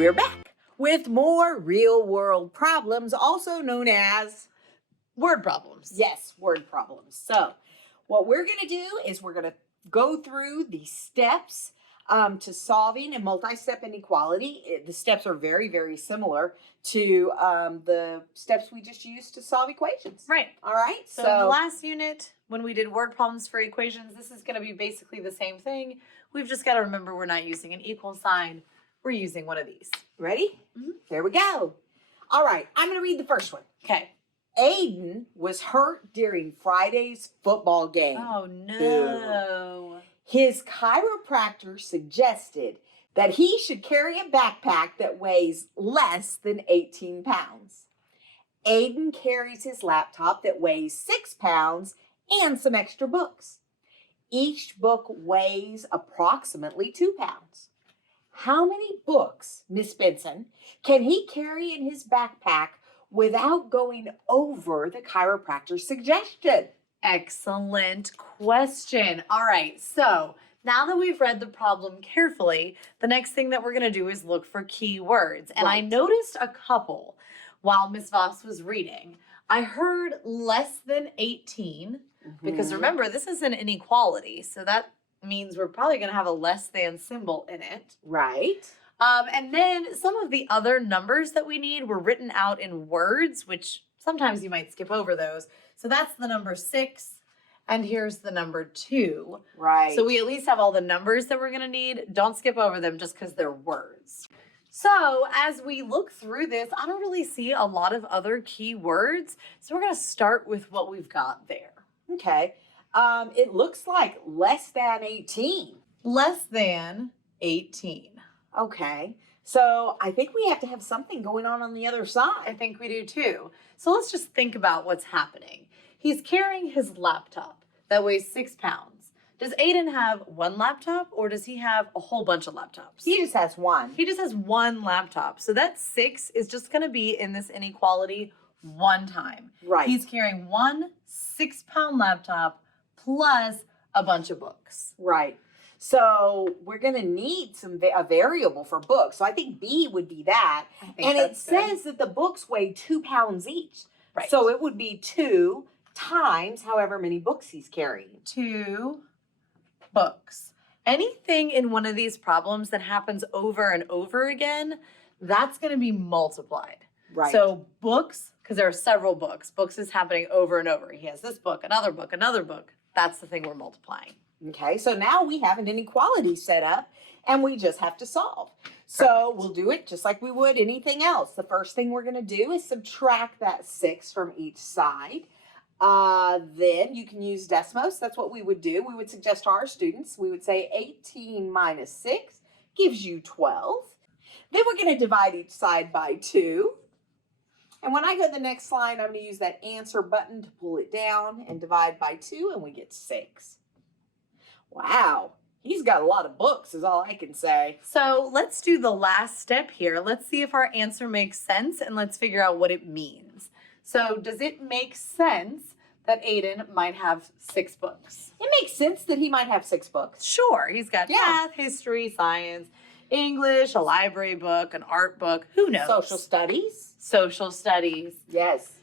We're back with more real-world problems, also known as word problems. Yes, word problems. So what we're going to do is we're going to go through the steps to solving a multi-step inequality. The steps are very, very similar to the steps we just used to solve equations. Right. All right. So in the last unit, when we did word problems for equations, this is going to be basically the same thing. We've just got to remember we're not using an equal sign. We're using one of these. Ready? Mm-hmm. Here we go. All right. I'm going to read the first one. Okay. Aiden was hurt during Friday's football game. Oh, no. His chiropractor suggested that he should carry a backpack that weighs less than 18 pounds. Aiden carries his laptop that weighs 6 pounds and some extra books. Each book weighs approximately 2 pounds. How many books, Miss Benson, can he carry in his backpack without going over the chiropractor's suggestion? Excellent question. All right, so now that we've read the problem carefully, the next thing that we're going to do is look for keywords. And I noticed a couple while Miss Voss was reading. I heard less than 18, because remember, this is an inequality, so that means we're probably going to have a less than symbol in it. Right. And then some of the other numbers that we need were written out in words, which sometimes you might skip over those. So that's the number 6, and here's the number 2. Right. So we at least have all the numbers that we're going to need. Don't skip over them just because they're words. So as we look through this, I don't really see a lot of other key words. So we're going to start with what we've got there. Okay. It looks like less than 18. Less than 18. Okay. So I think we have to have something going on the other side. I think we do too. So let's just think about what's happening. He's carrying his laptop that weighs 6 pounds. Does Aiden have one laptop or does he have a whole bunch of laptops? He just has one. He just has one laptop. So that 6 is just going to be in this inequality one time. Right. He's carrying one 6-pound laptop plus a bunch of books. Right. So we're going to need a variable for books. So I think B would be that. And it says that the books weigh 2 pounds each. Right. So it would be 2 times however many books he's carrying. 2 books. Anything in one of these problems that happens over and over again, that's going to be multiplied. Right. So books, because there are several books. Books is happening over and over. He has this book, another book, another book. That's the thing we're multiplying. Okay, so now we have an inequality set up and we just have to solve. So we'll do it just like we would anything else. The first thing we're going to do is subtract that 6 from each side. Then you can use Desmos. That's what we would do. We would suggest to our students, we would say 18 minus 6 gives you 12. Then we're going to divide each side by 2. And when I go to the next line, I'm going to use that answer button to pull it down and divide by 2, and we get 6. Wow, he's got a lot of books is all I can say. So let's do the last step here. Let's see if our answer makes sense and let's figure out what it means. So does it make sense that Aiden might have 6 books? It makes sense that he might have 6 books. Sure, he's got math, history, science, English, a library book, an art book, who knows? Social studies. Social studies. Yes.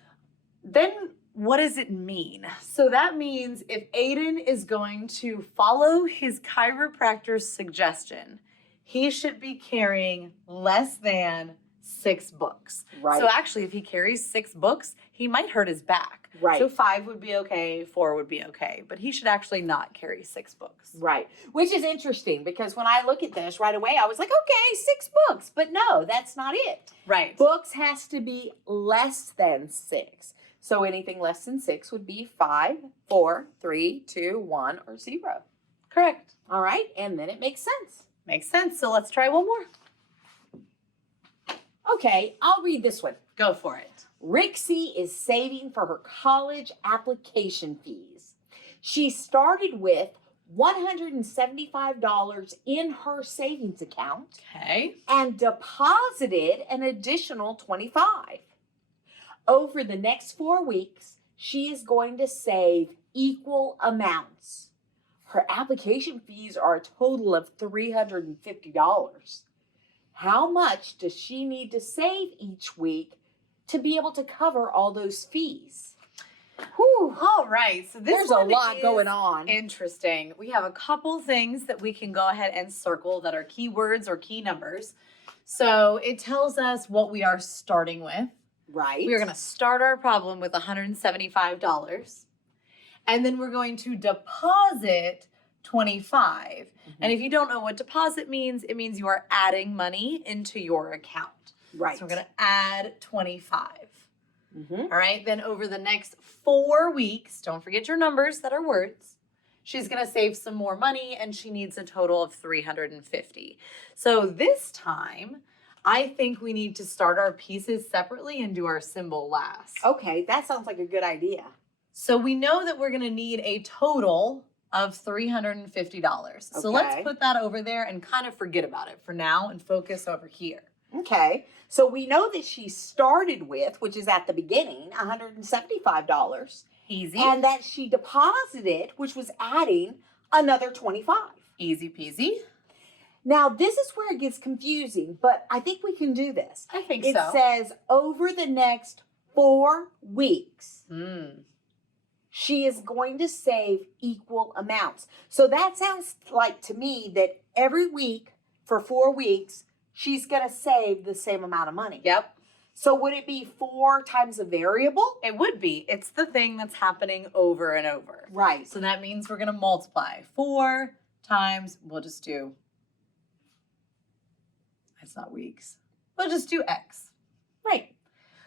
Then what does it mean? So that means if Aiden is going to follow his chiropractor's suggestion, he should be carrying less than 6 books. Right. So actually, if he carries 6 books, he might hurt his back. Right. So 5 would be okay, 4 would be okay, but he should actually not carry 6 books. Right. Which is interesting because when I look at this right away, I was like, okay, 6 books. But no, that's not it. Right. Books has to be less than 6. So anything less than 6 would be 5, 4, 3, 2, 1, or 0. Correct. All right. And then it makes sense. Makes sense. So let's try one more. Okay, I'll read this one. Go for it. Rixie is saving for her college application fees. She started with $175 in her savings account Okay. and deposited an additional $25. Over the next 4 weeks, she is going to save equal amounts. Her application fees are a total of $350. how much does she need to save each week to be able to cover all those fees? Whew. All right, so There's a one lot is going on. Interesting. We have a couple things that we can go ahead and circle that are keywords or key numbers. So it tells us what we are starting with. Right. We are going to start our problem with $175. And then we're going to deposit 25. And if you don't know what deposit means, it means you are adding money into your account. Right. So we're going to add 25. Mm-hmm. All right. Then over the next 4 weeks, don't forget your numbers that are words. She's going to save some more money and she needs a total of $350. So this time, I think we need to start our pieces separately and do our symbol last. Okay, that sounds like a good idea. So we know that we're going to need a total of $350. So let's Okay. put that over there and kind of forget about it for now and focus over here. Okay, so we know that she started with, which is at the beginning, $175. Easy. And that she deposited, which was adding another 25. Easy peasy. Now, this is where it gets confusing, but I think we can do this. I think It so. says over the next 4 weeks, she is going to save equal amounts. So that sounds like to me that every week for 4 weeks, she's going to save the same amount of money. Yep. So would it be 4 times a variable? It would be. It's the thing that's happening over and over. Right. So that means we're going to multiply 4 times, we'll just do, it's not weeks. We'll just do X. Right.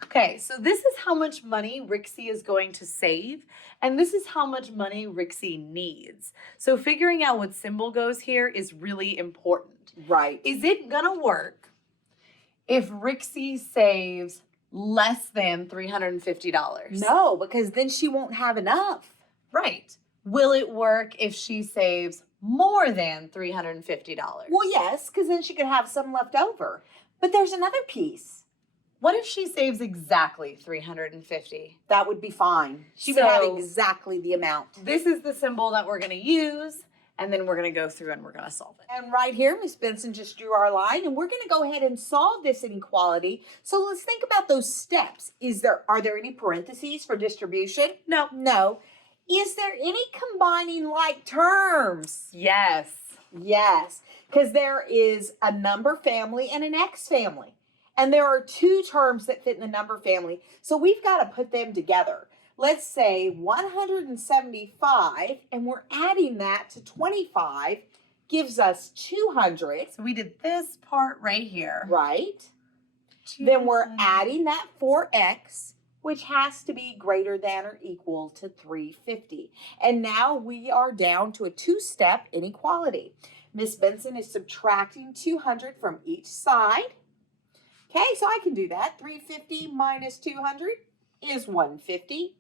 Okay, so this is how much money Rixie is going to save, and this is how much money Rixie needs. So figuring out what symbol goes here is really important. Right. Is it gonna work if Rixie saves less than $350? No, because then she won't have enough. Right. Will it work if she saves more than $350? Well, yes, because then she could have some left over. But there's another piece. What if she saves exactly $350? That would be fine. She would have exactly the amount. This is the symbol that we're going to use, and then we're going to go through and we're going to solve it. And right here, Miss Benson just drew our line, and we're going to go ahead and solve this inequality. So let's think about those steps. Are there any parentheses for distribution? No. No. Is there any combining like terms? Yes. Yes, because there is a number family and an X family. And there are 2 terms that fit in the number family. So we've got to put them together. Let's say 175, and we're adding that to 25, gives us 200. So we did this part right here. Right. Then we're adding that 4x, which has to be greater than or equal to 350. And now we are down to a 2-step inequality. Miss Benson is subtracting 200 from each side. Okay, so I can do that. 350 minus 200 is 150.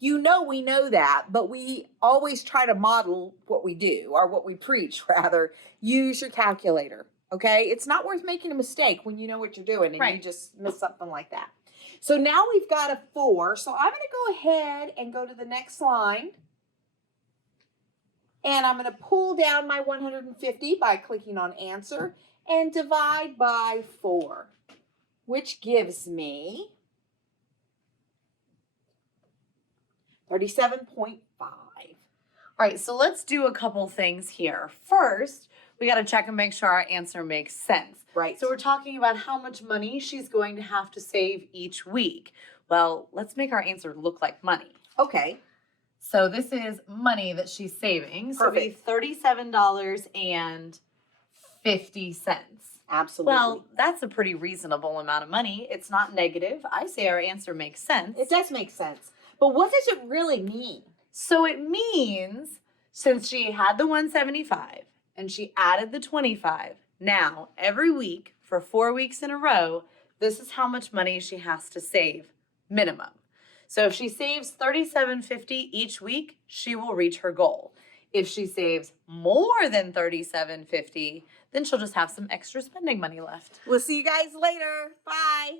You know we know that, but we always try to model what we do, or what we preach, rather. Use your calculator, okay? It's not worth making a mistake when you know what you're doing and you just miss something like that. So now we've got a 4, so I'm going to go ahead and go to the next line. And I'm going to pull down my 150 by clicking on answer and divide by 4. Which gives me 37.5. All right, so let's do a couple things here. First, we got to check and make sure our answer makes sense. Right. So we're talking about how much money she's going to have to save each week. Well, let's make our answer look like money. Okay. So this is money that she's saving. Perfect. So we $37.50. Absolutely. Well, that's a pretty reasonable amount of money. It's not negative. I say our answer makes sense. It does make sense. But what does it really mean? So it means since she had the 175 and she added the 25, now every week for 4 weeks in a row, this is how much money she has to save minimum. So if she saves $37.50 each week, she will reach her goal. If she saves more than $37.50, then she'll just have some extra spending money left. We'll see you guys later. Bye.